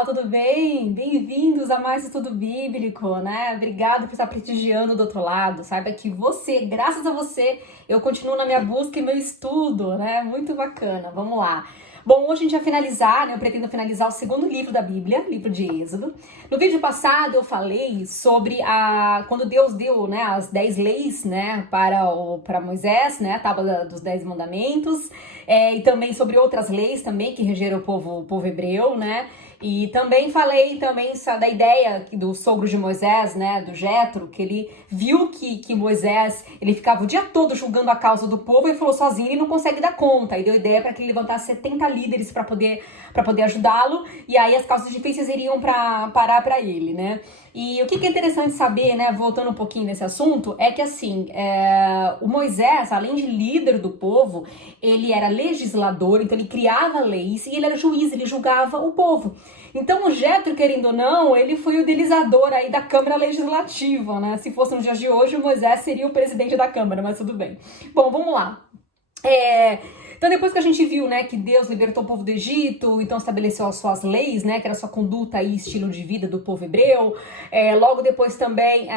pessoal, tudo bem? Bem-vindos a mais estudo bíblico, né? Obrigado por estar prestigiando do outro lado. Saiba que você, graças a você, eu continuo na minha busca e meu estudo, né? Muito bacana. Vamos lá. Bom, hoje a gente vai finalizar, né? Eu pretendo finalizar o segundo livro da Bíblia, livro de Êxodo. No vídeo passado eu falei sobre quando Deus deu, né, as 10 leis, né, para Moisés, né, a tábua dos 10 mandamentos, e também sobre outras leis também que regeram o povo hebreu, né. E também falei da ideia do sogro de Moisés, né, do Jetro, que ele viu que Moisés, ele ficava o dia todo julgando a causa do povo e falou sozinho, ele não consegue dar conta. E deu ideia para que ele levantasse 70 líderes para poder ajudá-lo, e aí as causas difíceis iriam parar para ele, né? E o que é interessante saber, né, voltando um pouquinho nesse assunto, é que assim, o Moisés, além de líder do povo, ele era legislador, então ele criava leis, e ele era juiz, ele julgava o povo. Então o Jetro, querendo ou não, ele foi o idealizador aí da Câmara Legislativa, né? Se fosse nos dias de hoje, o Moisés seria o presidente da Câmara, mas tudo bem. Bom, vamos lá. Então depois que a gente viu, né, que Deus libertou o povo do Egito, então estabeleceu as suas leis, né, que era a sua conduta e estilo de vida do povo hebreu, logo depois também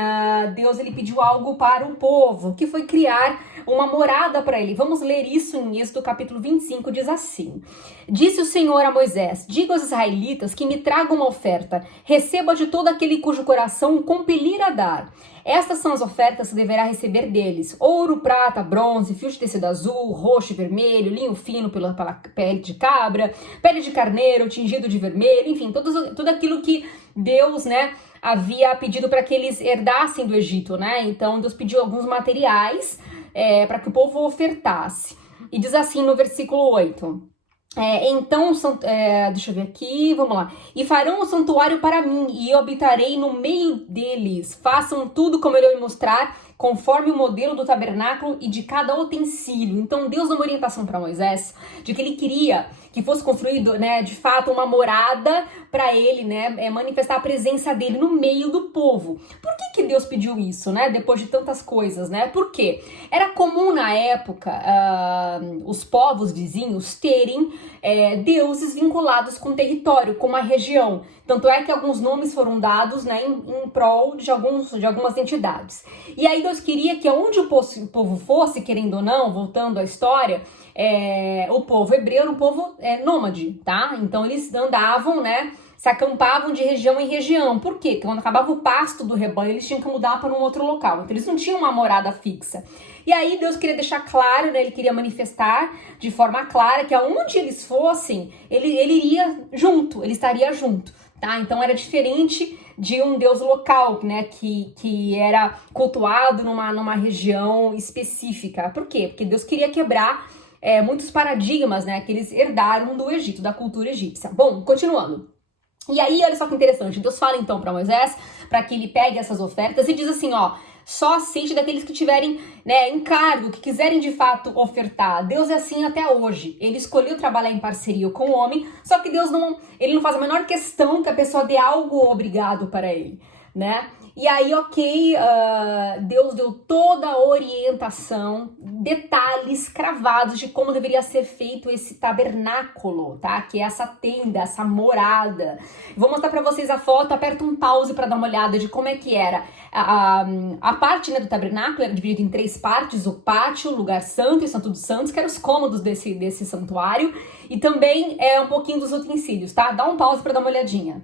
Deus ele pediu algo para o povo, que foi criar uma morada para ele. Vamos ler isso em Êxodo capítulo 25, diz assim: Disse o Senhor a Moisés: diga aos israelitas que me tragam uma oferta, receba de todo aquele cujo coração o compelir a dar. Estas são as ofertas que deverá receber deles: ouro, prata, bronze, fio de tecido azul, roxo e vermelho, linho fino pela pele de cabra, pele de carneiro, tingido de vermelho, enfim, tudo aquilo que Deus, né, havia pedido para que eles herdassem do Egito, né? Então Deus pediu alguns materiais para que o povo ofertasse. E diz assim no versículo 8. Deixa eu ver aqui, vamos lá. E farão um santuário para mim, e eu habitarei no meio deles. Façam tudo como eu lhe mostrar, conforme o modelo do tabernáculo e de cada utensílio. Então Deus deu uma orientação para Moisés de que ele queria que fosse construído, né, de fato, uma morada para ele, né, manifestar a presença dele no meio do povo. Por que Deus pediu isso, né, depois de tantas coisas, né? Por quê? Era comum na época os povos vizinhos terem deuses vinculados com o território, com uma região. Tanto é que alguns nomes foram dados, né, em prol de algumas entidades. E aí Deus queria que aonde o povo fosse, querendo ou não, voltando à história, o povo hebreu era um povo nômade, tá? Então eles andavam, né, se acampavam de região em região. Por quê? Porque quando acabava o pasto do rebanho, eles tinham que mudar para um outro local. Então eles não tinham uma morada fixa. E aí Deus queria deixar claro, né, ele queria manifestar de forma clara que aonde eles fossem, ele iria junto, ele estaria junto, tá? Então era diferente de um Deus local, né, que era cultuado numa região específica. Por quê? Porque Deus queria quebrar muitos paradigmas, né, que eles herdaram do Egito, da cultura egípcia. Bom, continuando. E aí, olha só que interessante, Deus fala então para Moisés, para que ele pegue essas ofertas e diz assim, ó, só aceite daqueles que tiverem, né, encargo, que quiserem de fato ofertar. Deus é assim até hoje. Ele escolheu trabalhar em parceria com o homem, só que Deus não faz a menor questão que a pessoa dê algo obrigado para ele, né? E aí, ok, Deus deu toda a orientação, detalhes cravados de como deveria ser feito esse tabernáculo, tá? Que é essa tenda, essa morada. Vou mostrar pra vocês a foto, aperta um pause pra dar uma olhada de como é que era. A parte, né, do tabernáculo era dividida em 3 partes: o pátio, o lugar santo e o santo dos santos, que eram os cômodos desse santuário, e também um pouquinho dos utensílios, tá? Dá um pause pra dar uma olhadinha.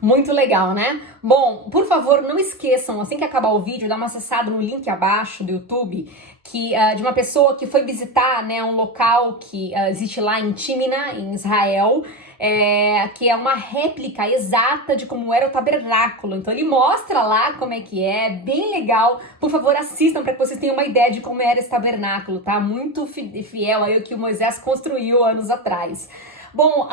Muito legal, né? Bom, por favor, não esqueçam, assim que acabar o vídeo, dá uma acessada no link abaixo do YouTube, de uma pessoa que foi visitar, né, um local que existe lá em Tímina, em Israel, que é uma réplica exata de como era o tabernáculo. Então ele mostra lá como é que é, bem legal. Por favor, assistam para que vocês tenham uma ideia de como era esse tabernáculo, tá? Muito fiel aí o que o Moisés construiu anos atrás. Bom,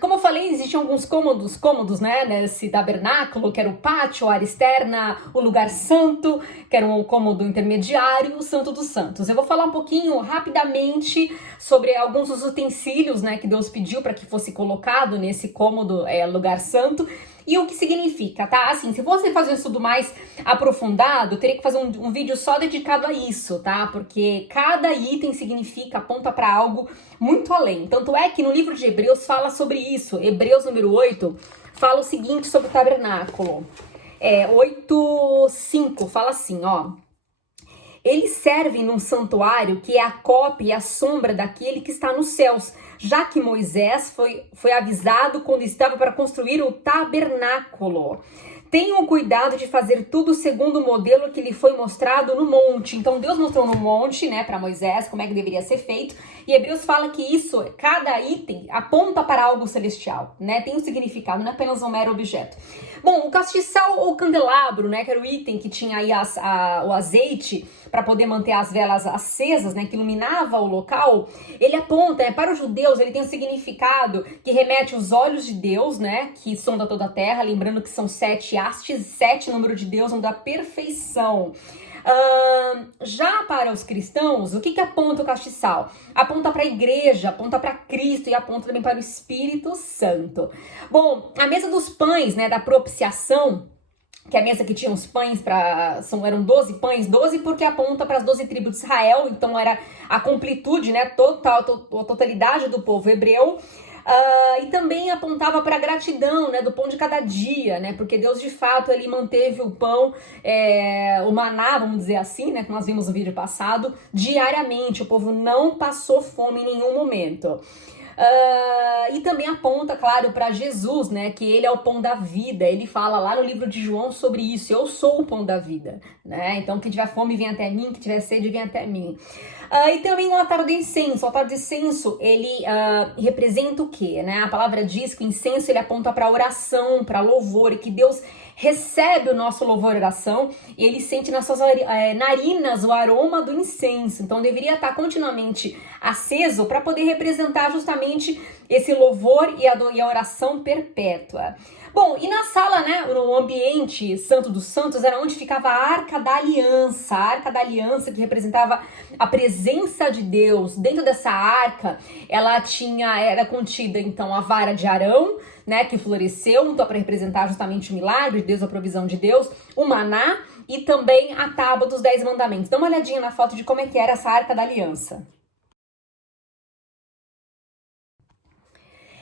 como eu falei, existem alguns cômodos, né, nesse tabernáculo, que era o pátio, a área externa, o lugar santo, que era um cômodo intermediário, e o santo dos santos. Eu vou falar um pouquinho rapidamente sobre alguns dos utensílios, né, que Deus pediu para que fosse colocado nesse cômodo, lugar santo, E o que significa, tá? Assim, se você fazer um estudo mais aprofundado, eu teria que fazer um vídeo só dedicado a isso, tá? Porque cada item significa, aponta para algo muito além. Tanto é que no livro de Hebreus fala sobre isso. Hebreus número 8 fala o seguinte sobre o tabernáculo. 8:5 fala assim, ó. Eles servem num santuário que é a cópia e a sombra daquele que está nos céus, já que Moisés foi avisado quando estava para construir o tabernáculo. Tenham cuidado de fazer tudo segundo o modelo que lhe foi mostrado no monte. Então Deus mostrou no monte, né, para Moisés como é que deveria ser feito. E Hebreus fala que isso, cada item aponta para algo celestial, né? Tem um significado, não é apenas um mero objeto. Bom, o castiçal ou candelabro, né, que era o item que tinha aí o azeite para poder manter as velas acesas, né, que iluminava o local, ele aponta, para os judeus, ele tem um significado que remete aos olhos de Deus, né, que sonda toda a terra, lembrando que são 7 hastes, 7 número de Deus, da perfeição. Já para os cristãos, o que aponta o castiçal? Aponta para a igreja, aponta para Cristo e aponta também para o Espírito Santo. Bom, a mesa dos pães, né, da propiciação, que é a mesa que tinha os pães, eram 12 pães, 12 porque aponta para as 12 tribos de Israel, então era a completude, né, a totalidade do povo hebreu. E também apontava para a gratidão, né, do pão de cada dia, né, porque Deus de fato ele manteve o pão, o maná, vamos dizer assim, né, que nós vimos no vídeo passado, diariamente. O povo não passou fome em nenhum momento. E também aponta, claro, para Jesus, né, que ele é o pão da vida. Ele fala lá no livro de João sobre isso: eu sou o pão da vida, né? Então quem tiver fome vem até mim, quem tiver sede vem até mim. E também o altar do incenso. O altar do incenso, ele representa o quê, né? A palavra diz que o incenso ele aponta para oração, para louvor, e que Deus recebe o nosso louvor e oração, e ele sente nas suas narinas o aroma do incenso. Então deveria estar continuamente aceso para poder representar justamente esse louvor e a oração perpétua. Bom, e na sala, né, no ambiente Santo dos Santos, era onde ficava a Arca da Aliança, que representava a presença de Deus. Dentro dessa arca, era contida, então, a vara de Arão, né, que floresceu, então, para representar justamente o milagre de Deus, a provisão de Deus, o maná e também a tábua dos 10 mandamentos. Dá uma olhadinha na foto de como é que era essa Arca da Aliança.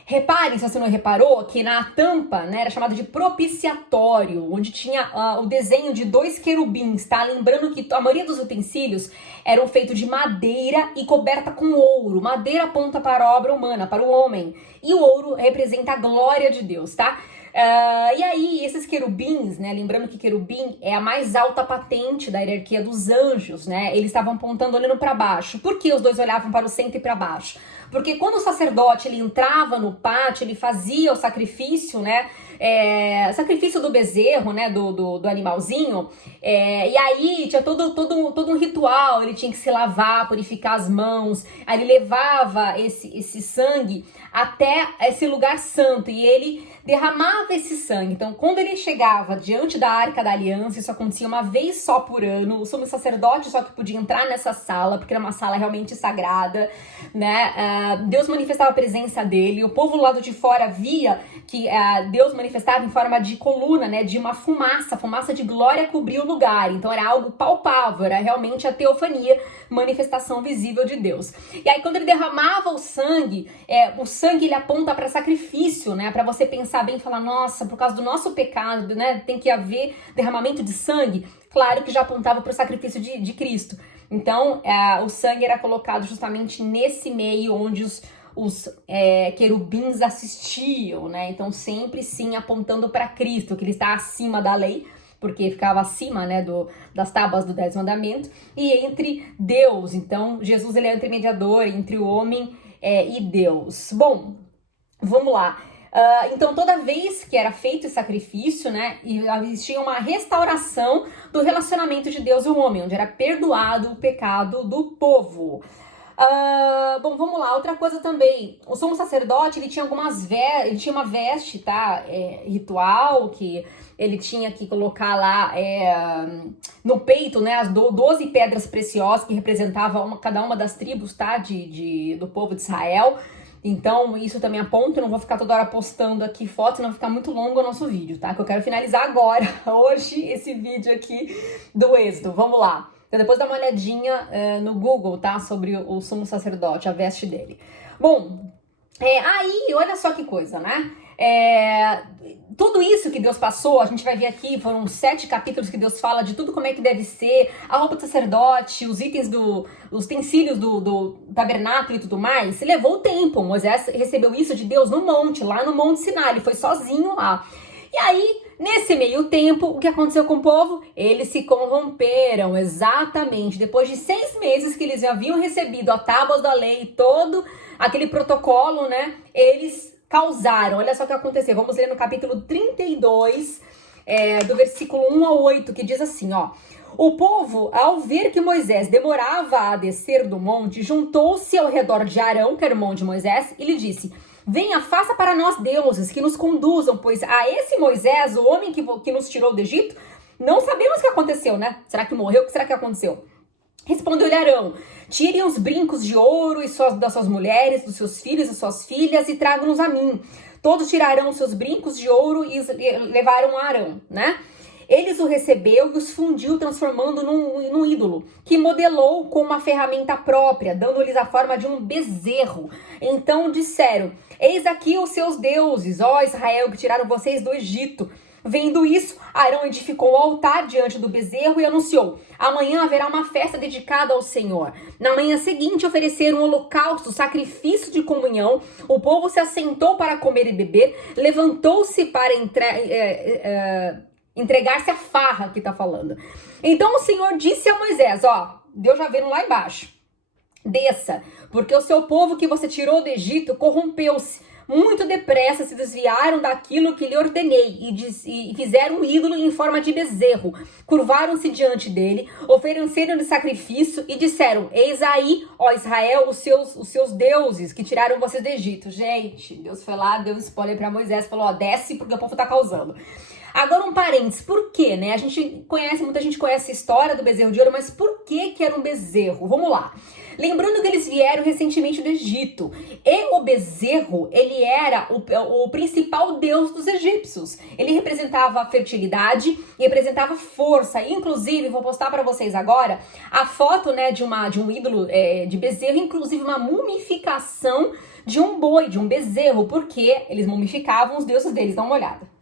Reparem, se você não reparou, que na tampa, né, era chamada de propiciatório, onde tinha o desenho de 2 querubins, tá? Lembrando que a maioria dos utensílios eram feitos de madeira e coberta com ouro. Madeira aponta para a obra humana, para o homem, e o ouro representa a glória de Deus, tá? E aí, esses querubins, né, lembrando que querubim é a mais alta patente da hierarquia dos anjos, né, eles estavam apontando olhando para baixo. Por que os dois olhavam para o centro e para baixo? Porque quando o sacerdote ele entrava no pátio, ele fazia o sacrifício, né, sacrifício do bezerro, né, do animalzinho, e aí tinha todo um ritual, ele tinha que se lavar, purificar as mãos, aí ele levava esse sangue até esse lugar santo e ele derramava esse sangue. Então, quando ele chegava diante da Arca da Aliança, isso acontecia uma vez só por ano, o sumo sacerdote só que podia entrar nessa sala, porque era uma sala realmente sagrada, né? Deus manifestava a presença dele, o povo do lado de fora via que Deus manifestava em forma de coluna, né, de uma fumaça de glória cobria o lugar. Então era algo palpável, era realmente a teofania, manifestação visível de Deus. E aí quando ele derramava o sangue ele aponta para sacrifício, né, para você pensar bem e falar, nossa, por causa do nosso pecado, né, tem que haver derramamento de sangue. Claro que já apontava para o sacrifício de Cristo. Então o sangue era colocado justamente nesse meio onde os querubins assistiam, né? Então sempre sim apontando para Cristo, que ele está acima da lei, porque ficava acima, né, das tábuas do 10 mandamentos, e entre Deus. Então Jesus ele é o intermediador entre o homem e Deus. Bom, vamos lá. Então toda vez que era feito esse sacrifício, né, existia uma restauração do relacionamento de Deus e o homem, onde era perdoado o pecado do povo. Bom, vamos lá, outra coisa também, o sumo sacerdote, ele tinha ele tinha uma veste, tá, ritual, que ele tinha que colocar lá no peito, né, as 12 pedras preciosas que representavam cada uma das tribos, tá, do povo de Israel. Então, isso também aponta, eu não vou ficar toda hora postando aqui fotos, senão vai ficar muito longo o nosso vídeo, tá? Que eu quero finalizar agora, hoje, esse vídeo aqui do Êxodo. Vamos lá. Então, depois dá uma olhadinha no Google, tá? Sobre o sumo sacerdote, a veste dele. Bom, aí, olha só que coisa, né? Tudo isso que Deus passou, a gente vai ver aqui, foram 7 capítulos que Deus fala de tudo como é que deve ser, a roupa do sacerdote, os itens os utensílios do tabernáculo e tudo mais. Levou tempo. Moisés recebeu isso de Deus no monte, lá no Monte Sinai, ele foi sozinho lá. E aí, nesse meio tempo, o que aconteceu com o povo? Eles se corromperam, exatamente. Depois de 6 meses que eles haviam recebido a tábuas da lei, todo aquele protocolo, né? Eles causaram, olha só o que aconteceu. Vamos ler no capítulo 32, do versículo 1 ao 8, que diz assim, ó. O povo, ao ver que Moisés demorava a descer do monte, juntou-se ao redor de Arão, que era o irmão de Moisés, e lhe disse: venha, faça para nós deuses que nos conduzam, pois a esse Moisés, o homem que nos tirou do Egito, não sabemos o que aconteceu, né? Será que morreu? O que será que aconteceu? Respondeu-lhe Arão: tirem os brincos de ouro das suas mulheres, dos seus filhos e suas filhas e tragam-nos a mim. Todos tirarão os seus brincos de ouro e levaram a Arão, né? Eles o recebeu e os fundiu, transformando num ídolo, que modelou com uma ferramenta própria, dando-lhes a forma de um bezerro. Então disseram: eis aqui os seus deuses, ó Israel, que tiraram vocês do Egito. Vendo isso, Arão edificou o altar diante do bezerro e anunciou: amanhã haverá uma festa dedicada ao Senhor. Na manhã seguinte ofereceram um holocausto, sacrifício de comunhão. O povo se assentou para comer e beber, levantou-se para entregar-se à farra que tá falando. Então o Senhor disse a Moisés, ó, Deus já vendo lá embaixo: desça, porque o seu povo que você tirou do Egito corrompeu-se. Muito depressa se desviaram daquilo que lhe ordenei e fizeram um ídolo em forma de bezerro. Curvaram-se diante dele, ofereceram-lhe sacrifício e disseram: eis aí, ó Israel, os seus deuses que tiraram vocês do Egito. Gente, Deus foi lá, deu spoiler para Moisés, falou: ó, desce porque o povo tá causando. Agora um parênteses, por quê, né? Muita gente conhece a história do bezerro de ouro, mas por que era um bezerro? Vamos lá. Lembrando que eles vieram recentemente do Egito. E o bezerro, ele era o principal deus dos egípcios. Ele representava a fertilidade e representava força. Inclusive, vou postar para vocês agora a foto, né, de um ídolo de bezerro, inclusive uma mumificação de um boi, de um bezerro, porque eles mumificavam os deuses deles. Dá uma olhada.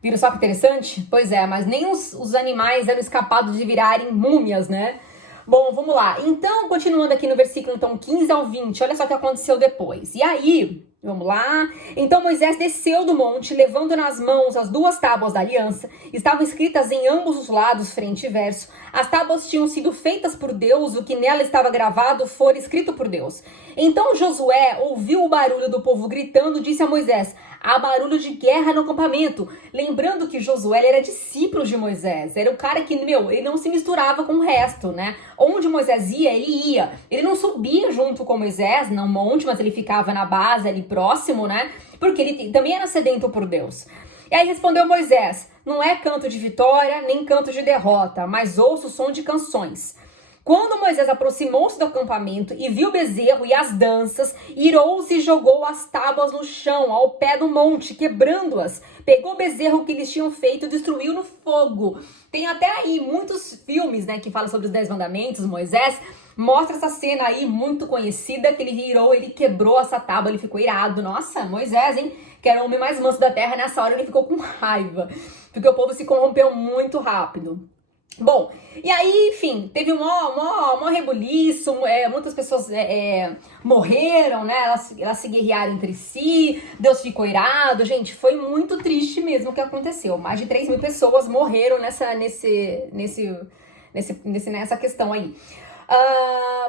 Viram só que interessante? Pois é, mas nem os animais eram escapados de virarem múmias, né? Bom, vamos lá. Então, continuando aqui no versículo 15 ao 20, olha só o que aconteceu depois. E aí, vamos lá. Então Moisés desceu do monte, levando nas mãos as 2 tábuas da aliança. Estavam escritas em ambos os lados, frente e verso. As tábuas tinham sido feitas por Deus, o que nela estava gravado fora escrito por Deus. Então Josué ouviu o barulho do povo gritando, disse a Moisés: há barulho de guerra no acampamento. Lembrando que Josué era discípulo de Moisés. Era o cara que, ele não se misturava com o resto, né? Onde Moisés ia, ele ia. Ele não subia junto com Moisés no monte, mas ele ficava na base ali próximo, né? Porque ele também era sedento por Deus. E aí respondeu Moisés: não é canto de vitória, nem canto de derrota, mas ouço o som de canções. Quando Moisés aproximou-se do acampamento e viu o bezerro e as danças, irou-se e jogou as tábuas no chão, ao pé do monte, quebrando-as. Pegou o bezerro que eles tinham feito e destruiu no fogo. Tem até aí muitos filmes, né, que falam sobre os 10 mandamentos, Moisés. Mostra essa cena aí muito conhecida, que ele quebrou essa tábua, ele ficou irado. Nossa, Moisés, hein? Que era o homem mais manso da terra, nessa hora ele ficou com raiva, porque o povo se corrompeu muito rápido. Bom, e aí, enfim, teve um maior rebuliço, muitas pessoas morreram, né, elas se guerrearam entre si, Deus ficou irado, gente, foi muito triste mesmo o que aconteceu. Mais de 3.000 pessoas morreram nessa questão aí.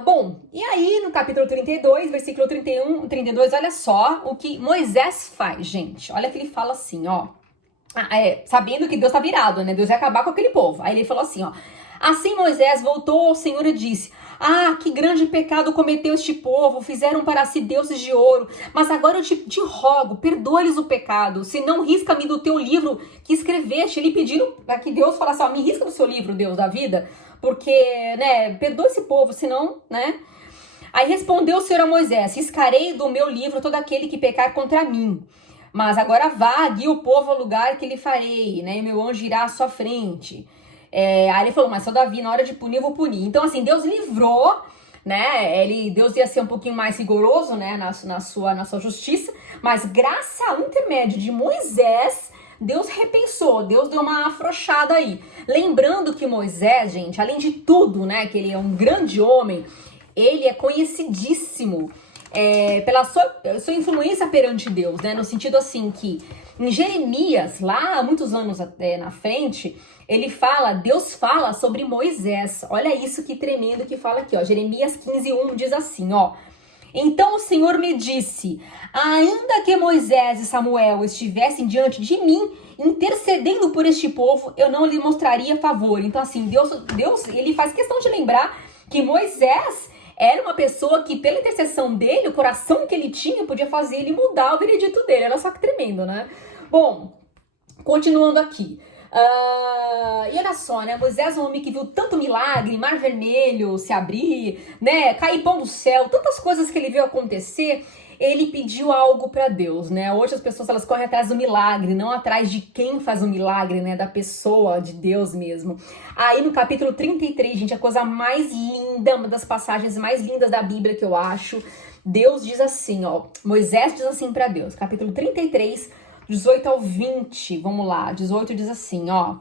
Bom, e aí no capítulo 32, versículo 31, 32, olha só o que Moisés faz, gente. Olha que ele fala assim, ó. Sabendo que Deus tá virado, né? Deus ia acabar com aquele povo. Aí ele falou assim, ó: assim Moisés voltou ao Senhor e disse: ah, que grande pecado cometeu este povo, fizeram para si deuses de ouro, mas agora eu te rogo, perdoa-lhes o pecado, se não risca-me do teu livro que escreveste. Ele pedindo para que Deus falasse, ó, me risca do seu livro, Deus da vida, porque, né, perdoa esse povo, senão, né? Aí respondeu o Senhor a Moisés: riscarei do meu livro todo aquele que pecar contra mim. Mas agora vá, guie o povo ao lugar que lhe farei, né? E meu anjo irá à sua frente. Aí ele falou: mas só Davi, na hora de punir, eu vou punir. Então, assim, Deus livrou, né? Deus ia ser um pouquinho mais rigoroso, né? Na sua justiça. Mas graças ao intermédio de Moisés, Deus repensou, Deus deu uma afrouxada aí. Lembrando que Moisés, gente, além de tudo, né? Que ele é um grande homem, ele é conhecidíssimo pela sua influência perante Deus, né? No sentido assim que em Jeremias, lá há muitos anos na frente, Deus fala sobre Moisés. Olha isso que tremendo que fala aqui, ó. Jeremias 15:1 diz assim, ó. Então o Senhor me disse: ainda que Moisés e Samuel estivessem diante de mim, intercedendo por este povo, eu não lhe mostraria favor. Então assim, Deus ele faz questão de lembrar que Moisés era uma pessoa que, pela intercessão dele, o coração que ele tinha podia fazer ele mudar o veredito dele. Olha só que tremendo, né? Bom, continuando aqui. E olha só, né? Moisés é um homem que viu tanto milagre, mar vermelho se abrir, né? Cair pão do céu, tantas coisas que ele viu acontecer. Ele pediu algo para Deus, né? Hoje as pessoas elas correm atrás do milagre, não atrás de quem faz o milagre, né? Da pessoa, de Deus mesmo. Aí no capítulo 33, gente, a coisa mais linda, uma das passagens mais lindas da Bíblia que eu acho. Deus diz assim, ó. Moisés diz assim para Deus, capítulo 33, 18 ao 20. Vamos lá, 18 diz assim, ó.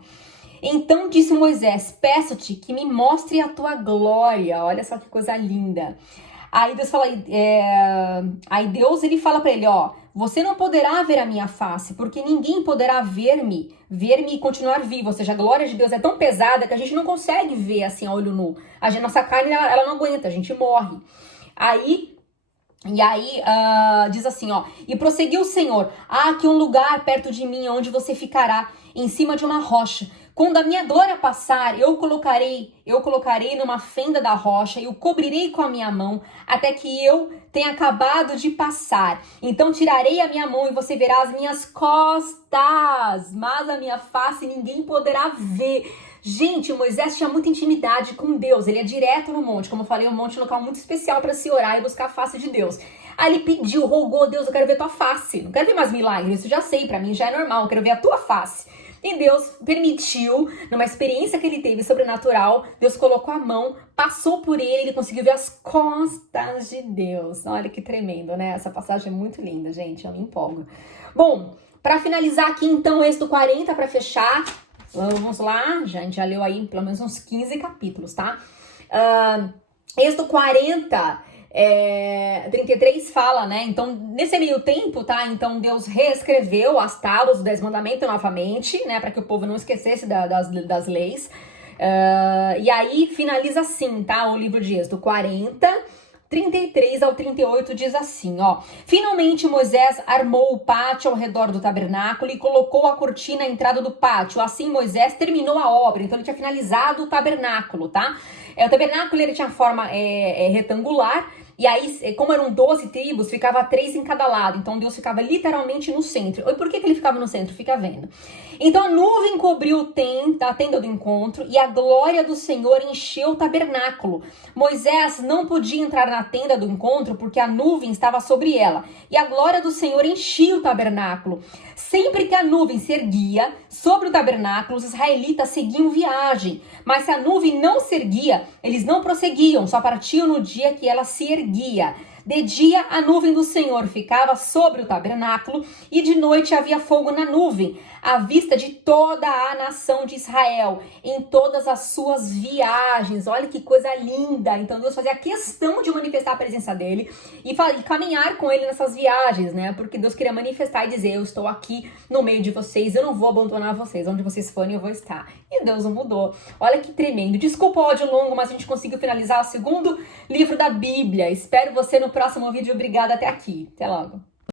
Então disse Moisés: peço-te que me mostre a tua glória. Olha só que coisa linda. Aí Deus fala, aí Deus ele fala para ele, ó, você não poderá ver a minha face, porque ninguém poderá ver-me e continuar vivo. Ou seja, a glória de Deus é tão pesada que a gente não consegue ver assim a olho nu. Nossa carne ela não aguenta, a gente morre. Diz assim, ó, e prosseguiu o Senhor: há aqui um lugar perto de mim onde você ficará, em cima de uma rocha. Quando a minha glória passar, eu colocarei numa fenda da rocha e o cobrirei com a minha mão, até que eu tenha acabado de passar. Então tirarei a minha mão e você verá as minhas costas, mas a minha face ninguém poderá ver. Gente, Moisés tinha muita intimidade com Deus, ele é direto no monte. Como eu falei, um monte é um local muito especial para se orar e buscar a face de Deus. Aí ele pediu, rogou: Deus, eu quero ver tua face, não quero ver mais milagres, isso já sei, para mim já é normal, eu quero ver a tua face. E Deus permitiu, numa experiência que ele teve sobrenatural, Deus colocou a mão, passou por ele conseguiu ver as costas de Deus. Olha que tremendo, né? Essa passagem é muito linda, gente, eu me empolgo. Bom, para finalizar aqui então, Êxodo 40, para fechar, vamos lá, a gente já leu aí pelo menos uns 15 capítulos, tá? Êxodo 40... 33 fala, né? Então, nesse meio tempo, tá? Então, Deus reescreveu as tábuas do 10 mandamentos novamente, né? Para que o povo não esquecesse das leis. E aí, finaliza assim, tá? O livro de Êxodo 40, 33 ao 38 diz assim, ó. Finalmente, Moisés armou o pátio ao redor do tabernáculo e colocou a cortina à entrada do pátio. Assim, Moisés terminou a obra. Então, ele tinha finalizado o tabernáculo, tá? O tabernáculo, ele tinha forma retangular. E aí, como eram 12 tribos, ficava 3 em cada lado. Então, Deus ficava literalmente no centro. E por que ele ficava no centro? Fica vendo. Então, a nuvem cobriu a tenda do encontro e a glória do Senhor encheu o tabernáculo. Moisés não podia entrar na tenda do encontro porque a nuvem estava sobre ela. E a glória do Senhor enchia o tabernáculo. Sempre que a nuvem se erguia sobre o tabernáculo, os israelitas seguiam viagem. Mas se a nuvem não se erguia, eles não prosseguiam, só partiam no dia que ela se erguia. De dia, a nuvem do Senhor ficava sobre o tabernáculo e de noite havia fogo na nuvem, à vista de toda a nação de Israel, em todas as suas viagens. Olha que coisa linda! Então Deus fazia questão de manifestar a presença dele e caminhar com ele nessas viagens, né? Porque Deus queria manifestar e dizer: eu estou aqui no meio de vocês, eu não vou abandonar vocês, onde vocês forem eu vou estar. E Deus não mudou. Olha que tremendo. Desculpa o áudio longo, mas a gente conseguiu finalizar o segundo livro da Bíblia. Espero você no próximo vídeo. Obrigada até aqui. Até logo.